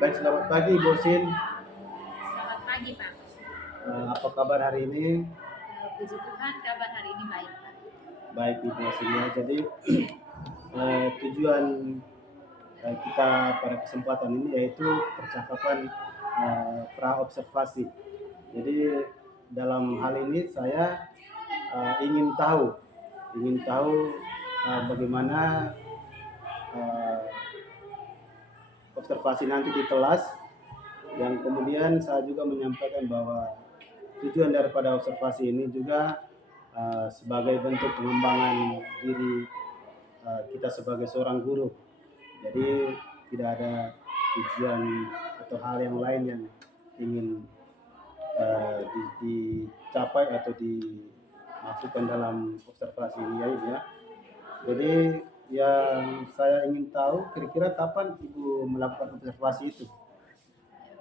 Baik, selamat pagi, Bosin. Selamat pagi, Pak. Apa kabar hari ini? Puji Tuhan, kabar hari ini baik, Pak. Baik, Ibu Bosin ya. Jadi tujuan kita pada kesempatan ini yaitu percakapan pra-observasi. Jadi dalam hal ini saya ingin tahu bagaimana uh, observasi nanti di kelas, yang kemudian saya juga menyampaikan bahwa tujuan daripada observasi ini juga sebagai bentuk pengembangan diri kita sebagai seorang guru. Jadi tidak ada tujuan atau hal yang lain yang ingin dicapai atau dimasukkan dalam observasi ini ya. Jadi yang saya ingin tahu kira-kira kapan Ibu melakukan observasi itu?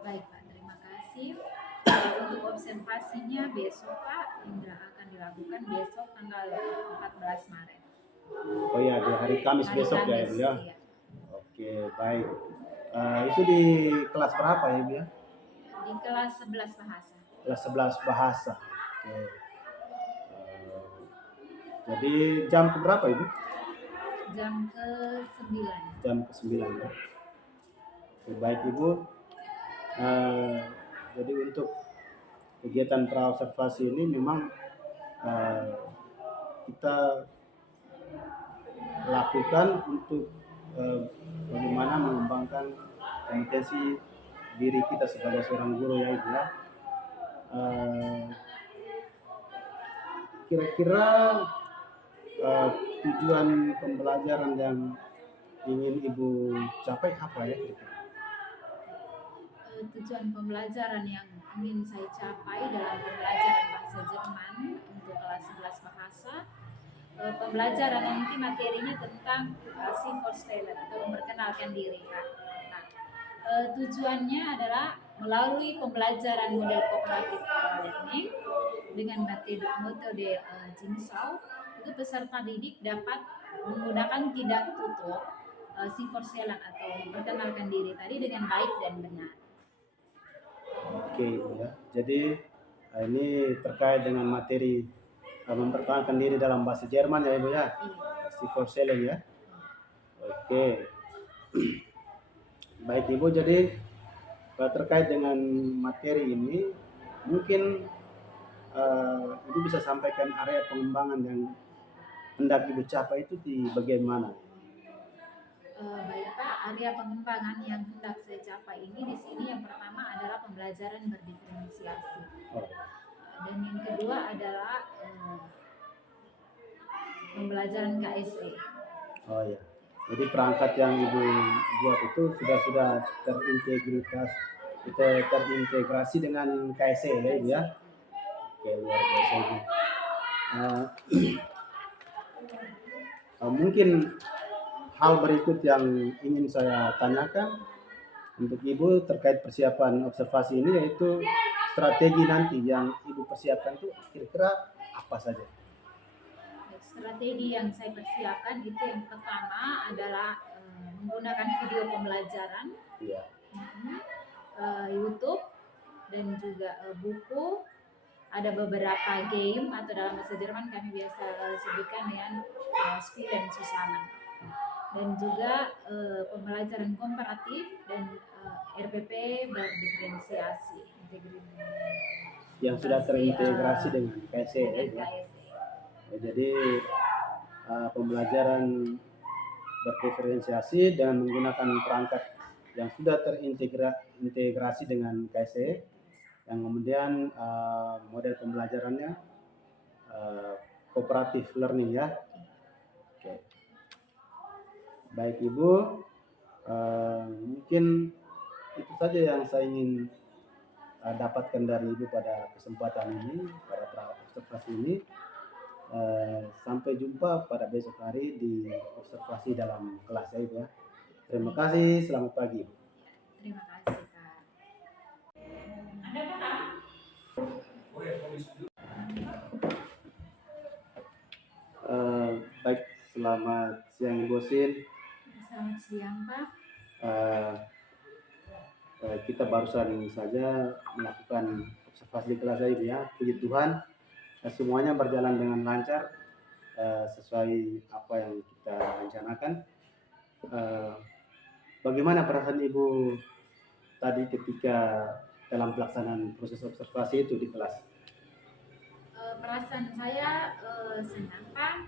Baik, Pak. Terima kasih. Untuk observasinya besok, Pak, Indra akan dilakukan besok tanggal 14 Maret. Oh ya, di hari Kamis Hari besok ya, Kamis, Ibu ya. iya. Oke, baik. Itu di kelas berapa ya, Ibu ya? Di kelas 11 bahasa. Kelas 11 bahasa. Oke. Jadi jam ke berapa, Ibu? Jam ke-9. Jam ke-9 ya. Oke, baik, Ibu. Jadi untuk kegiatan pra-observasi ini memang kita lakukan untuk bagaimana mengembangkan kompetensi diri kita sebagai seorang guru ya, Ibu ya. Kira-kira tujuan pembelajaran yang ingin Ibu capai apa ya? Tujuan pembelajaran yang ingin saya capai dalam pembelajaran bahasa Jerman untuk kelas 11 bahasa, pembelajaran nanti materinya tentang Vorstellen atau memperkenalkan diri, Kak. Nah, tujuannya adalah melalui pembelajaran model kooperatif learning dengan metode Jigsaw, itu peserta didik dapat menggunakan tidak tutor Vorstellen atau memperkenalkan diri tadi dengan baik dan benar. Oke ya. Jadi ini terkait dengan materi memperkenalkan diri dalam bahasa Jerman ya, Ibu ya. Vorstellen ya. Oke. Baik, Ibu, jadi terkait dengan materi ini mungkin Ibu bisa sampaikan area pengembangan yang hendak Ibu capai itu di bagian mana? Baik, Pak, area pengembangan yang hendak saya capai ini di sini yang pertama adalah pembelajaran berdiferensiasi. Dan yang kedua adalah pembelajaran KSE. Oh ya. Jadi perangkat yang Ibu buat itu sudah terintegrasi dengan KSE ya, Ibu ya. Oke, luar biasa Ibu. Mungkin hal berikut yang ingin saya tanyakan untuk Ibu terkait persiapan observasi ini, yaitu strategi nanti yang Ibu persiapkan itu kira-kira apa saja? Strategi yang saya persiapkan itu yang pertama adalah menggunakan video pembelajaran, ya. YouTube, dan juga buku. Ada beberapa game atau dalam bahasa Jerman kami biasa sebutkan dengan Spielen zusammen. Dan juga pembelajaran komparatif dan RPP berdiferensiasi yang sudah terintegrasi dengan KSE ya. Jadi pembelajaran berdiferensiasi dengan menggunakan perangkat yang sudah terintegrasi dengan KSE, yang kemudian model pembelajarannya cooperative learning ya. Oke. Baik Ibu, mungkin itu saja yang saya ingin dapatkan dari Ibu pada kesempatan ini, pada observasi ini. Sampai jumpa pada besok hari di observasi dalam kelas ya Ibu ya. Terima kasih, selamat pagi. Terima kasih Kak. Baik, selamat siang Ibu Sin. Selamat siang Pak. kita barusan saja melakukan observasi di kelas Ibu ya. Puji Tuhan, semuanya berjalan dengan lancar sesuai apa yang kita rencanakan. Bagaimana perasaan Ibu tadi ketika dalam pelaksanaan proses observasi itu di kelas? Perasaan saya senang Pak,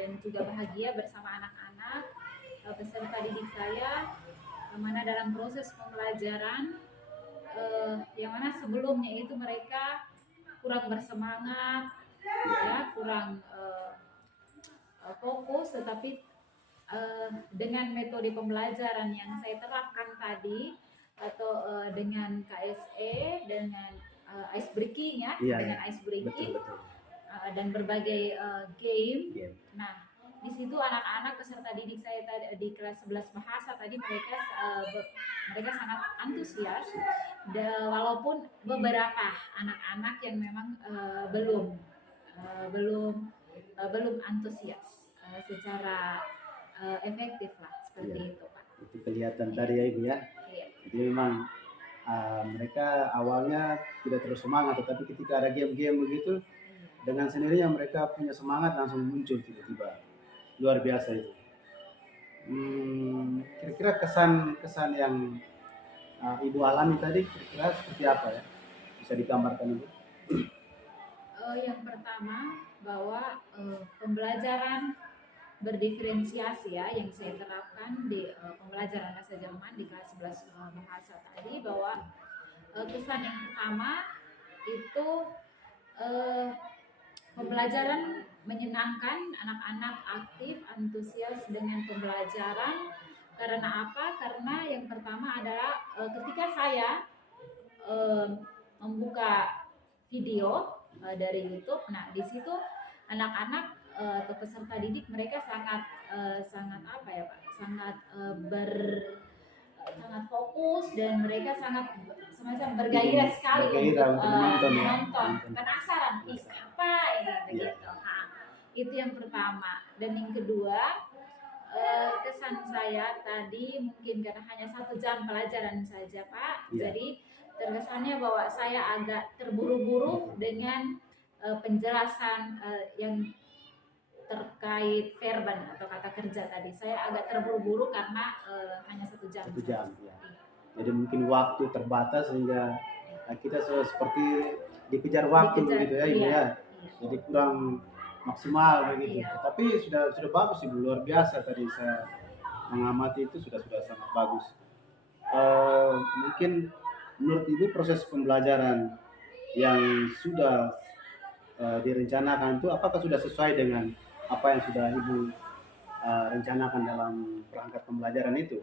dan juga bahagia bersama anak-anak peserta didik saya, mana dalam proses pembelajaran yang mana sebelumnya itu mereka kurang bersemangat, ya kurang fokus, tetapi dengan metode pembelajaran yang saya terapkan tadi atau dengan KSE, dengan ice breaking ya, dengan ice breaking, betul. Dan berbagai game. Yeah. Nah, di situ anak-anak peserta didik saya tadi di kelas 11 bahasa tadi mereka sangat antusias, walaupun beberapa anak-anak yang memang belum antusias secara efektif lah, seperti itu Pak. Itu kelihatan tadi ya Ibu ya. Iya. Jadi memang mereka awalnya tidak terlalu semangat, tetapi ketika ada game-game begitu, dengan sendirinya mereka punya semangat langsung muncul tiba-tiba. Luar biasa itu. Kira-kira kesan yang Ibu alami tadi kira-kira seperti apa ya? Bisa digambarkan Ibu? Yang pertama bahwa pembelajaran berdiferensiasi ya yang saya terapkan di pembelajaran bahasa Jerman di kelas 11 bahasa tadi, bahwa kesan yang pertama itu pembelajaran menyenangkan, anak-anak aktif, antusias dengan pembelajaran. Karena apa? Karena yang pertama adalah ketika saya membuka video dari YouTube, nah di situ anak-anak atau peserta didik mereka sangat apa ya Pak? Sangat fokus, dan mereka sangat semacam bergairah sekali untuk menonton. Penasaran nih apa ini begitu. Nah, itu yang pertama. Dan yang kedua, kesan saya tadi mungkin karena hanya 1 jam pelajaran saja Pak, jadi terkesannya bahwa saya agak terburu-buru dengan penjelasan yang terkait verban atau kata kerja tadi. Saya agak terburu-buru karena hanya 1 jam. 1 jam ya. Jadi mungkin waktu terbatas sehingga kita seperti dikejar waktu begitu ya Ibu ya. Jadi kurang maksimal begitu. Tapi sudah bagus Ibu, luar biasa tadi saya mengamati itu sudah sangat bagus. Mungkin menurut Ibu proses pembelajaran yang sudah direncanakan itu apakah sudah sesuai dengan apa yang sudah Ibu rencanakan dalam perangkat pembelajaran itu?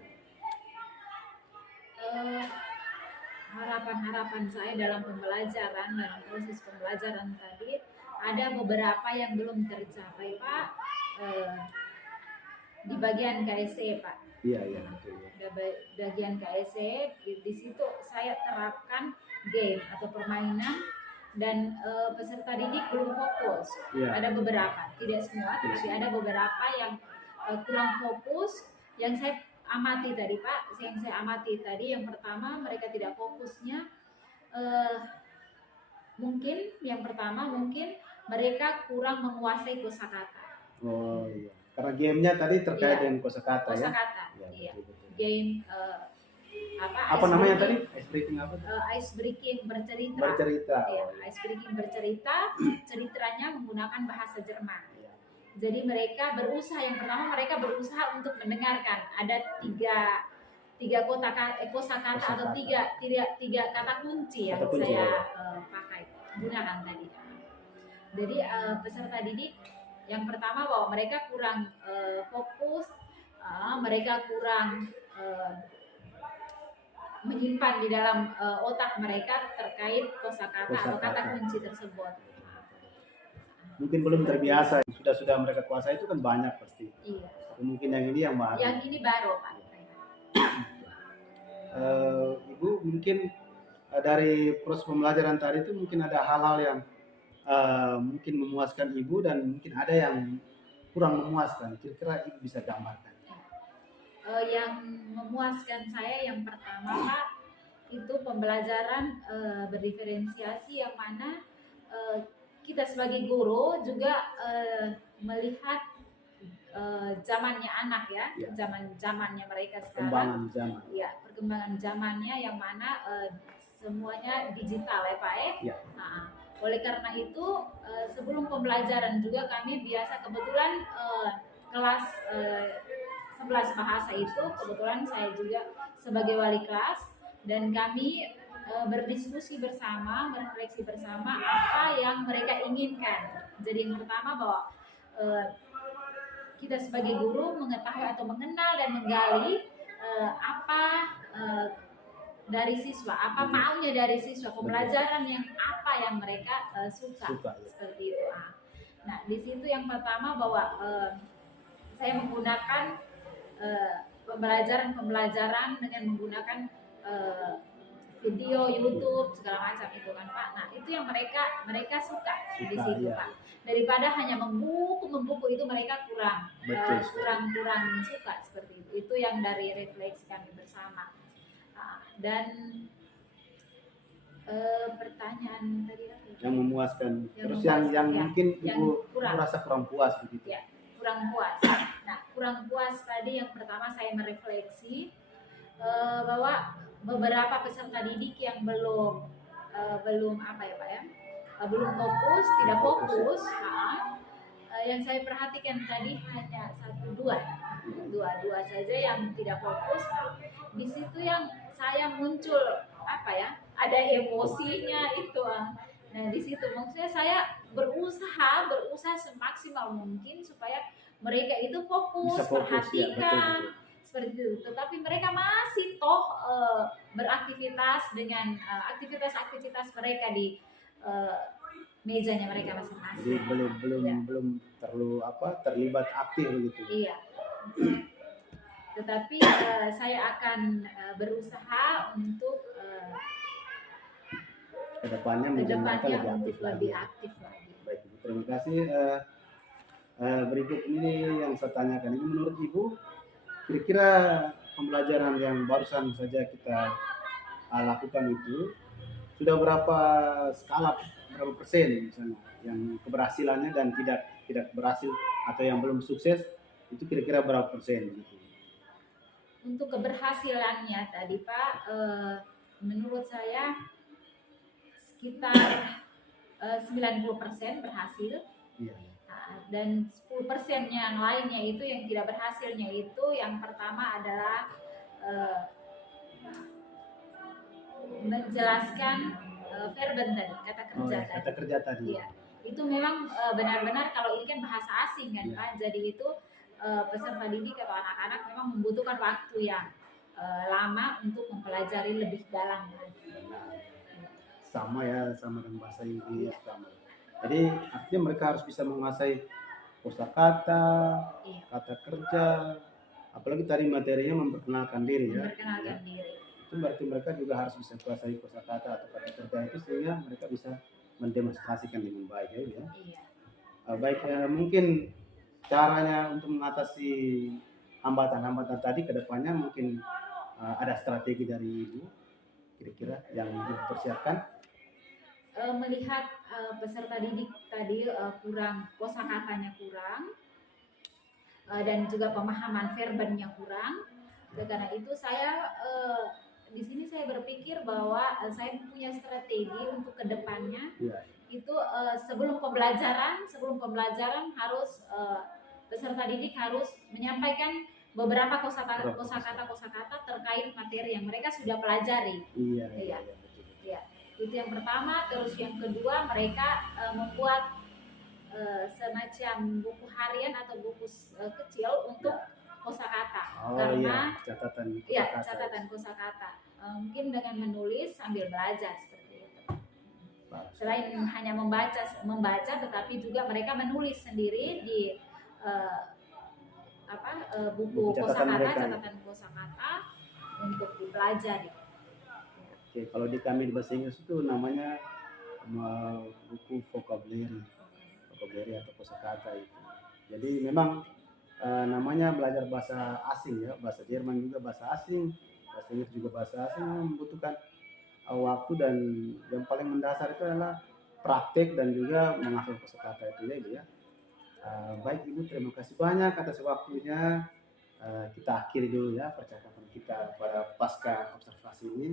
Harapan-harapan saya dalam proses pembelajaran tadi, ada beberapa yang belum tercapai Pak, di bagian KSE Pak. Iya betul. Bagian KSE di situ saya terapkan game atau permainan, dan peserta didik belum fokus. Ada beberapa, tidak semua, tapi ada beberapa yang kurang fokus. Yang saya amati tadi Pak, yang pertama mereka tidak fokusnya, mungkin mereka kurang menguasai kosakata. Oh iya, karena gamenya tadi terkait dengan kosakata ya. Iya. Game apa namanya tadi? Ice breaking apa? Ice breaking bercerita. Ya, ice breaking bercerita, ceritanya menggunakan bahasa Jerman. Jadi mereka berusaha, yang pertama mereka berusaha untuk mendengarkan. Ada tiga kosakata atau tiga kata kunci yang saya gunakan tadi. Jadi peserta didik yang pertama bahwa mereka kurang fokus, mereka kurang menyimpan di dalam otak mereka terkait kosakata atau kata kunci tersebut. Mungkin belum terbiasa, sudah mereka kuasai itu kan banyak pasti. Iya. Mungkin yang ini yang baru. Yang ini baru Pak. Ibu mungkin dari proses pembelajaran tadi itu mungkin ada hal-hal yang mungkin memuaskan Ibu dan mungkin ada yang kurang memuaskan. Kira-kira Ibu bisa gambarkan? Yang memuaskan saya yang pertama Pak, itu pembelajaran berdiferensiasi yang mana kita sebagai guru juga melihat zamannya anak ya, Ya. zamannya mereka sekarang, Perkembangan zaman. ya perkembangan zamannya yang mana semuanya digital ya Pak ya. Ya. Nah, oleh karena itu sebelum pembelajaran juga kami biasa kebetulan kelas 11 bahasa itu kebetulan saya juga sebagai wali kelas, dan kami berdiskusi bersama, merefleksi bersama apa yang mereka inginkan. Jadi yang pertama bahwa kita sebagai guru mengetahui atau mengenal dan menggali apa dari siswa, apa maunya dari siswa, pembelajaran yang apa yang mereka suka. Seperti itu. Nah, di situ yang pertama bahwa saya menggunakan pembelajaran dengan menggunakan video, YouTube segala macam itu kan Pak. Nah, itu yang mereka suka di situ Pak. Daripada hanya membuku itu mereka kurang suka seperti itu. Itu yang dari refleksi kami bersama. Dan pertanyaan tadi apa? Yang memuaskan. Terus yang mungkin Ibu merasa kurang puas begitu. Ya, kurang puas. Nah, kurang puas tadi yang pertama saya merefleksi bahwa beberapa peserta didik yang belum apa ya Pak ya, belum fokus, tidak fokus. Yang saya perhatikan tadi hanya dua saja yang tidak fokus. Di situ yang saya muncul apa ya, ada emosinya itu. Nah, di situ maksudnya saya berusaha semaksimal mungkin supaya mereka itu fokus, perhatikan. Ya, seperti itu, tetapi mereka masih beraktivitas dengan aktivitas mereka di mejanya mereka masing-masing. Jadi belum terlalu terlibat aktif gitu. Iya. Tetapi saya akan berusaha untuk kedepannya lebih aktif lagi. Baik, terima kasih. Berikut ini yang saya tanyakan, ini menurut Ibu kira-kira pembelajaran yang barusan saja kita lakukan itu sudah berapa persen misalnya yang keberhasilannya dan tidak berhasil atau yang belum sukses itu kira-kira berapa persen gitu? Untuk keberhasilannya tadi Pak, menurut saya sekitar 90% berhasil. Iya. Dan 10% yang lainnya itu yang tidak berhasilnya itu yang pertama adalah menjelaskan verben tadi, kata kerja tadi. Iya. Itu memang benar-benar kalau ini kan bahasa asing kan Pak, jadi itu peserta didik atau anak-anak memang membutuhkan waktu yang lama untuk mempelajari lebih dalam. Sama dengan bahasa Inggris sama. Jadi artinya mereka harus bisa menguasai kosakata, kata kerja, apalagi tadi materinya memperkenalkan diri ya. Itu berarti mereka juga harus bisa menguasai kosakata atau kata kerja itu sehingga mereka bisa mendemonstrasikan dengan baik ya. Iya. Baik, mungkin caranya untuk mengatasi hambatan-hambatan tadi ke depannya mungkin ada strategi dari Ibu kira-kira yang dipersiapkan. Melihat peserta didik tadi kurang, kosakatanya kurang, dan juga pemahaman verbennya kurang. Karena itu saya di sini saya berpikir bahwa saya punya strategi untuk kedepannya. Itu sebelum pembelajaran harus peserta didik harus menyampaikan beberapa kosakata terkait materi yang mereka sudah pelajari. Iya. Itu yang pertama. Terus yang kedua, mereka membuat semacam buku harian atau buku kecil untuk kosakata. Karena catatan kosakata. Mungkin dengan menulis sambil belajar seperti itu. Selain hanya membaca, tetapi juga mereka menulis sendiri di buku catatan kosakata untuk dipelajari. Oke, kalau di kami di bahasa Inggris itu namanya buku vocabulary atau kosakata itu. Jadi memang namanya belajar bahasa asing ya, bahasa Jerman juga bahasa asing, bahasa Inggris juga bahasa asing membutuhkan waktu, dan yang paling mendasar itu adalah praktek dan juga menghafal kosakata itu ya Ibu ya. Baik Ibu, terima kasih banyak atas waktunya. Kita akhiri dulu ya percakapan kita pada pasca observasi ini.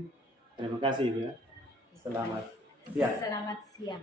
Terima kasih Ibu ya. Selamat siang. Selamat siang.